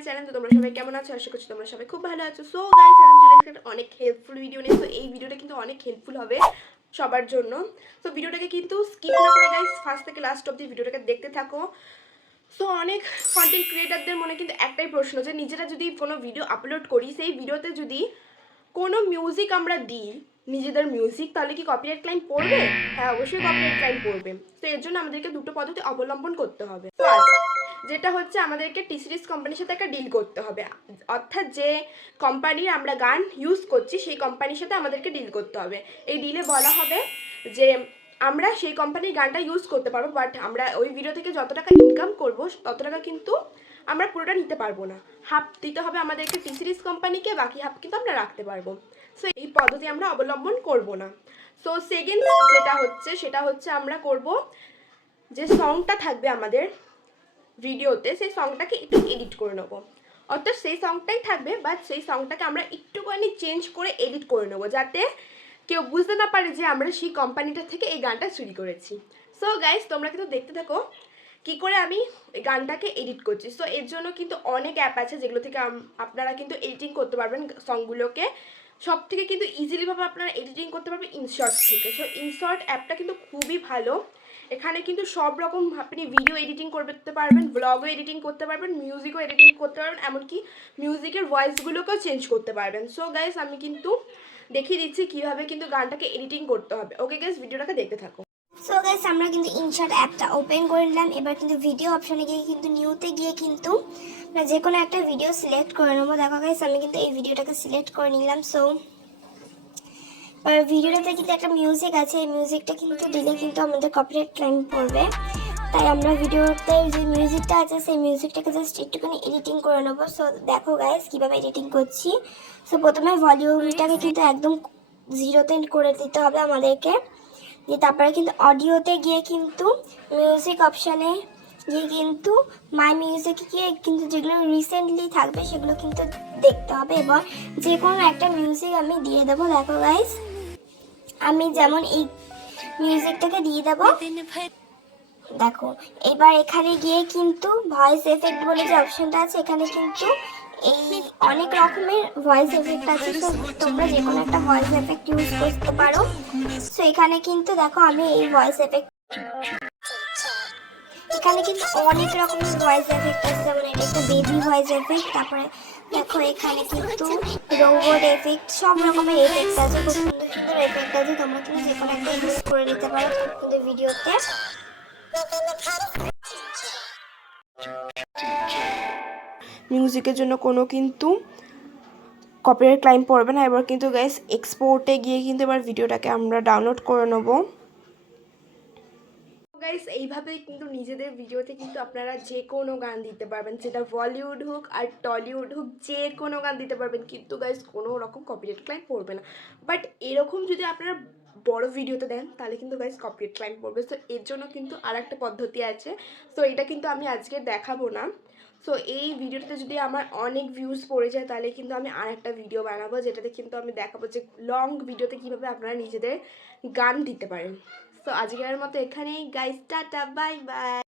My channel. তো তোমরা সবাই কেমন আছো? আশা করছি তোমরা সবাই খুব ভালো আছো। সো গাইস এখন চলে এসেছে অনেক হেল্পফুল ভিডিও নিয়ে। তো এই ভিডিওটা কিন্তু অনেক হেল্পফুল হবে সবার জন্য। তো ভিডিওটাকে কিন্তু স্কিপ না করে গাইস ফার্স্ট থেকে লাস্ট অব্দি ভিডিওটাকে দেখতে থাকো। সো অনেক কন্টেন্ট ক্রিয়েটারদের মনে কিন্তু একটাই প্রশ্ন যে নিজেরা যদি কোনো ভিডিও আপলোড করি সেই ভিডিওতে যদি কোনো মিউজিক আমরা দিই নিজেদের মিউজিক তাহলে কি কপিরাইট ক্লাইম পড়বে? হ্যাঁ অবশ্যই কপিরাইট ক্লাইম পড়বে। তো এর জন্য আমাদেরকে দুটো পদ্ধতি অবলম্বন করতে হবে। First, যেটা হচ্ছে আমাদেরকে টি সিরিজ কোম্পানির সাথে একটা ডিল করতে হবে। অর্থাৎ যে কোম্পানির আমরা গান ইউজ করছি, সেই কোম্পানির সাথে আমাদেরকে ডিল করতে হবে। এই ডিলে বলা হবে যে আমরা সেই কোম্পানির গানটা ইউজ করতে পারব বাট আমরা ওই ভিডিও থেকে যত টাকা ইনকাম করব, তত টাকা কিন্তু আমরা পুরোটা নিতে পারব না। হাফ দিতে হবে আমাদেরকে টি সিরিজ কোম্পানিকে বাকি হাফ কিন্তু আমরা রাখতে পারব। সো এই পদ্ধতি আমরা অবলম্বন করব না। সো সেকেন্ড যেটা হচ্ছে, সেটা হচ্ছে আমরা করব যে সংটা থাকবে আমাদের ভিডিওতে সেই সংটাকে একটু এডিট করে নেব। অর্থাৎ সেই সংটাই থাকবে বাট সেই সংটাকে আমরা একটুখানি চেঞ্জ করে এডিট করে নেব, যাতে কেউ বুঝতে না পারে যে আমরা সেই কোম্পানিটা থেকে এই গানটা চুরি করেছি। সো গাইস তোমরা কিন্তু দেখতে থাকো কি করে আমি গানটাকে এডিট করছি। সো এর জন্য কিন্তু অনেক অ্যাপ আছে যেগুলো থেকে আপনারা কিন্তু এডিটিং করতে পারবেন সংগুলোকে সব থেকে কিন্তু ইজিলিভাবে আপনারা এডিটিং করতে পারবেন ইনশর্ট থেকে। সো ইনশর্ট অ্যাপটা কিন্তু খুবই ভালো। এখানে কিন্তু সব রকম আপনি ভিডিও এডিটিং করতে পারবেন ব্লগও এডিটিং করতে পারবেন মিউজিকও এডিটিং করতে পারবেন, এমনকি মিউজিকের ভয়েসগুলোকেও চেঞ্জ করতে পারবেন। সো গাইস আমি কিন্তু দেখিয়ে দিচ্ছি কীভাবে কিন্তু গানটাকে এডিটিং করতে হবে। ওকে গাইস ভিডিওটাকে দেখতে থাকো। সো গাইস আমরা কিন্তু ইনশর্ট অ্যাপটা ওপেন করে নিলাম। এবার কিন্তু ভিডিও অপশানে গিয়ে কিন্তু নিউতে গিয়ে কিন্তু আমরা যে কোনো একটা ভিডিও সিলেক্ট করে নেব। দেখো গাইস আমি কিন্তু এই ভিডিওটাকে সিলেক্ট করে নিলাম। সো ভিডিওটাতে কিন্তু একটা মিউজিক আছে। এই মিউজিকটা কিন্তু দিলে কিন্তু আমাদের কপিরাইট ক্লাইম পড়বে। তাই আমরা ভিডিওতে যে মিউজিকটা আছে, সেই মিউজিকটাকে জাস্ট একটুখানি এডিটিং করে নেব। সো দেখো গাইস কীভাবে এডিটিং করছি। সো প্রথমে ভলিউমটাকে কিন্তু একদম জিরোতে করে দিতে হবে আমাদেরকে। দিয়ে তারপরে কিন্তু অডিওতে গিয়ে কিন্তু মিউজিক অপশানে গিয়ে কিন্তু মাই মিউজিকে গিয়ে কিন্তু যেগুলো রিসেন্টলি থাকবে, সেগুলো কিন্তু দেখতে হবে। এবং যে কোনো একটা মিউজিক আমি দিয়ে দেবো। দেখো গাইস আমি যেমন এই মিউজিকটাকে দিয়ে দেবো। দেখো এবার এখানে গিয়ে কিন্তু ভয়েস এফেক্ট বলে যে অপশনটা আছে এখানে কিন্তু এই অনেক রকমের ভয়েস এফেক্ট আছে। তো তোমরা যে কোনো একটা ভয়েস এফেক্ট ইউজ করতে পারো। তো এখানে কিন্তু দেখো আমি এই ভয়েস এফেক্ট এখানে কিন্তু অনেক রকমের ভয়েস এফেক্ট আছে যেমন এটা একটা বেবি ভয়েস এফেক্ট তারপরে দেখো এখানে কিন্তু রোবট এফেক্ট সব রকমের এফেক্ট আছে। খুব সুন্দর সুন্দর এফেক্ট আছে। তোমরা কিন্তু যে কোনো একটা ইউজ করে নিতে পারো কিন্তু ভিডিওতে মিউজিকের জন্য কোনো কিন্তু কপিরাইট ক্লাইম পড়বে না। এবার কিন্তু গ্যাস এক্সপোর্টে গিয়ে কিন্তু এবার ভিডিওটাকে আমরা ডাউনলোড করে নেব। গাইস এইভাবেই কিন্তু নিজেদের ভিডিওতে কিন্তু আপনারা যে কোনো গান দিতে পারবেন। সেটা বলিউড হোক আর টলিউড হোক, যে কোনো গান দিতে পারবেন। কিন্তু গাইস কোনো রকম কপিরাইট ক্লাইম পড়বে না। বাট এরকম যদি আপনারা বড় ভিডিওতে দেন, তাহলে কিন্তু গাইস কপিরাইট ক্লাইম পড়বে। তো এর জন্য কিন্তু আর একটা পদ্ধতি আছে। তো এটা কিন্তু আমি আজকে দেখাবো না। সো এই ভিডিওতে যদি আমার অনেক ভিউজ পড়ে যায়, তাহলে কিন্তু আমি আর একটা ভিডিও বানাবো। যেটাতে কিন্তু আমি দেখাবো যে লং ভিডিওতে কীভাবে আপনারা নিজেদের গান দিতে পারেন। সো আজকের মতো এখানেই গাইস টাটা বাই বাই